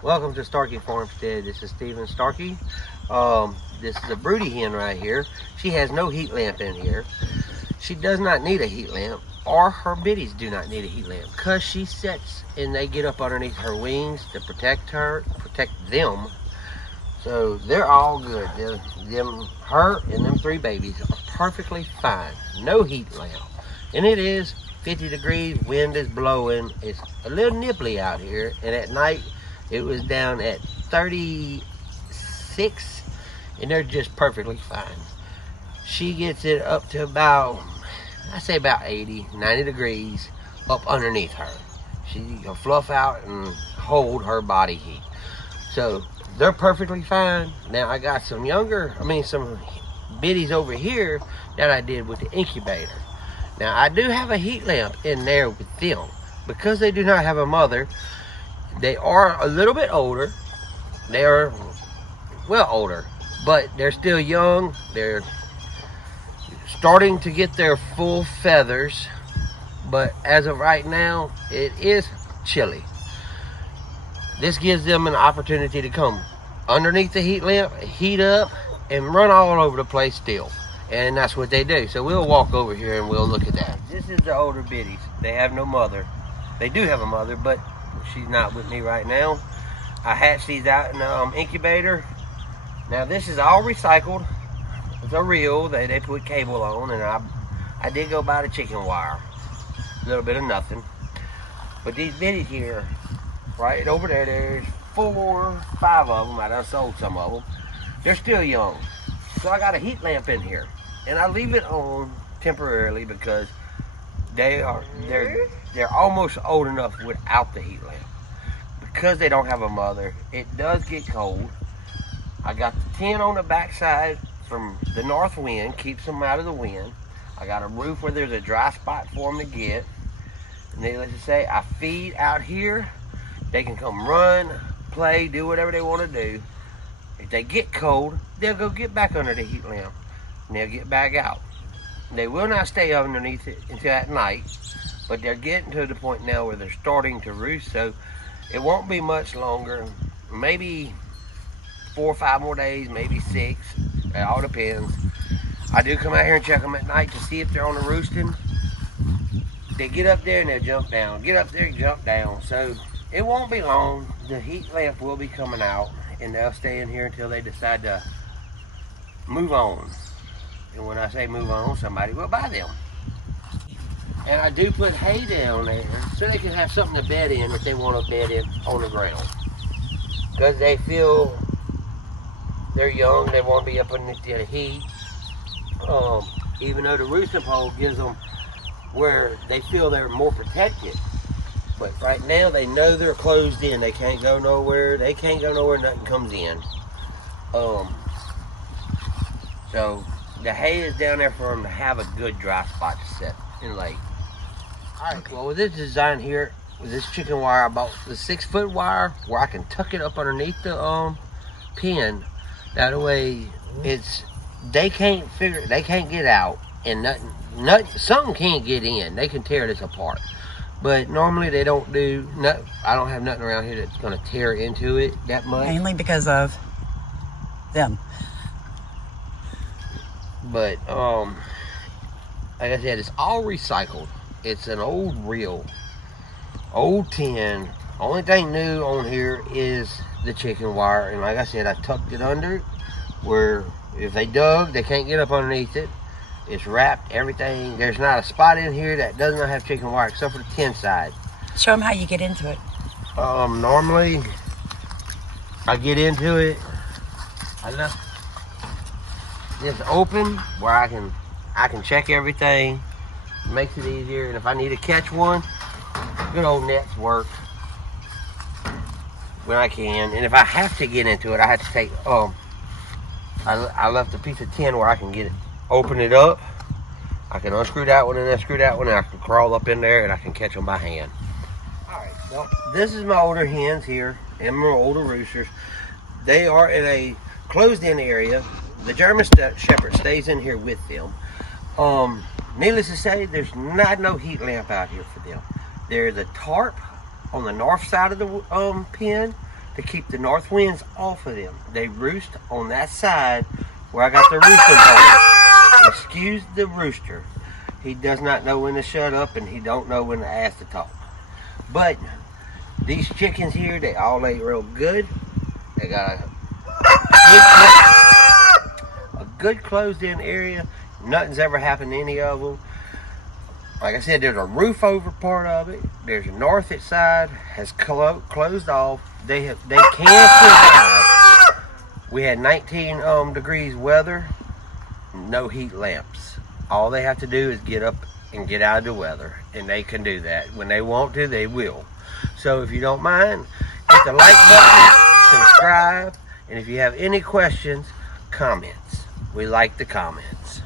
Welcome to Starkey Farmstead. This is Stephen Starkey. This is a broody hen right here. She has no heat lamp in here. She does not need a heat lamp, or her biddies do not need a heat lamp, because she sits and they get up underneath her wings to protect them. So they're all good. Her and them three babies are perfectly fine. No heat lamp. And it is 50 degrees, wind is blowing. It's a little nipply out here, and at night it was down at 36, and they're just perfectly fine. She gets it up to about, I say about 80, 90 degrees up underneath her. She can fluff out and hold her body heat. So they're perfectly fine. Now I got some some biddies over here that I did with the incubator. Now I do have a heat lamp in there with them. Because they do not have a mother, they are a little bit older. They are well older, but they're still young. They're starting to get their full feathers, but as of right now, it is chilly. This gives them an opportunity to come underneath the heat lamp, heat up, and run all over the place still. And that's what they do. So we'll walk over here and we'll look at that. This is the older biddies. They have no mother. They do have a mother, but she's not with me right now. I hatched these out in the incubator. Now this is all recycled. It's a reel. They put cable on, and I did go buy the chicken wire. A little bit of nothing. But these biddies here, right over there, there's 4, 5 of them. I done sold some of them. They're still young. So I got a heat lamp in here, and I leave it on temporarily because they're almost old enough without the heat lamp. Because they don't have a mother, it does get cold. I got the tin on the backside from the north wind, keeps them out of the wind. I got a roof where there's a dry spot for them to get. And then, let's just say, I feed out here. They can come run, play, do whatever they want to do. If they get cold, they'll go get back under the heat lamp, and they'll get back out. They will not stay underneath it until at night, but they're getting to the point now where they're starting to roost, so it won't be much longer. Maybe 4 or 5 more days, maybe 6. It all depends. I do come out here and check them at night to see if they're on the roosting. They get up there and they'll jump down. Get up there and jump down. So it won't be long. The heat lamp will be coming out, and they'll stay in here until they decide to move on. And when I say move on, somebody will buy them. And I do put hay down there so they can have something to bed in if they want to bed in on the ground. Because they feel they're young, they want to be up underneath the heat. Even though the roosting pole gives them where they feel they're more protected. But right now they know they're closed in. They can't go nowhere. They can't go nowhere, nothing comes in. So the hay is down there for them to have a good dry spot to sit and lay. Alright, well with this design here, with this chicken wire, I bought the 6-foot wire where I can tuck it up underneath the pin. That way they can't get out, and something can't get in. They can tear this apart. But normally they don't do, I don't have nothing around here that's gonna tear into it that much. Mainly because of them. But like I said, it's all recycled. It's an old reel, old tin. Only thing new on here is the chicken wire, and like I said, I tucked it under where if they dug, they can't get up underneath it. It's wrapped, everything. There's not a spot in here that does not have chicken wire except for the tin side. Show them how you get into it. Normally I get into it, I left this open where I can check everything. It makes it easier, and if I need to catch one, good old nets work when I can. And if I have to get into it, I have to take I left a piece of tin where I can get it, open it up. I can unscrew that one and unscrew that one, and I can crawl up in there and I can catch them by hand. Alright, well, this is my older hens here and my older roosters. They are in a closed-in area. The German Shepherd stays in here with them. Needless to say, there's no heat lamp out here for them. There's a tarp on the north side of the pen to keep the north winds off of them. They roost on that side where I got the roosting pole. Excuse the rooster. He does not know when to shut up and he don't know when to ask to talk. But these chickens here, they all lay real good. They got a good closed in area. Nothing's ever happened to any of them. Like I said, there's a roof over part of it. There's a north side has closed off. They can survive. We had 19 degrees weather, no heat lamps. All they have to do is get up and get out of the weather, and they can do that. When they want to, they will. So if you don't mind, hit the like button, subscribe, and if you have any questions, comments. We like the comments.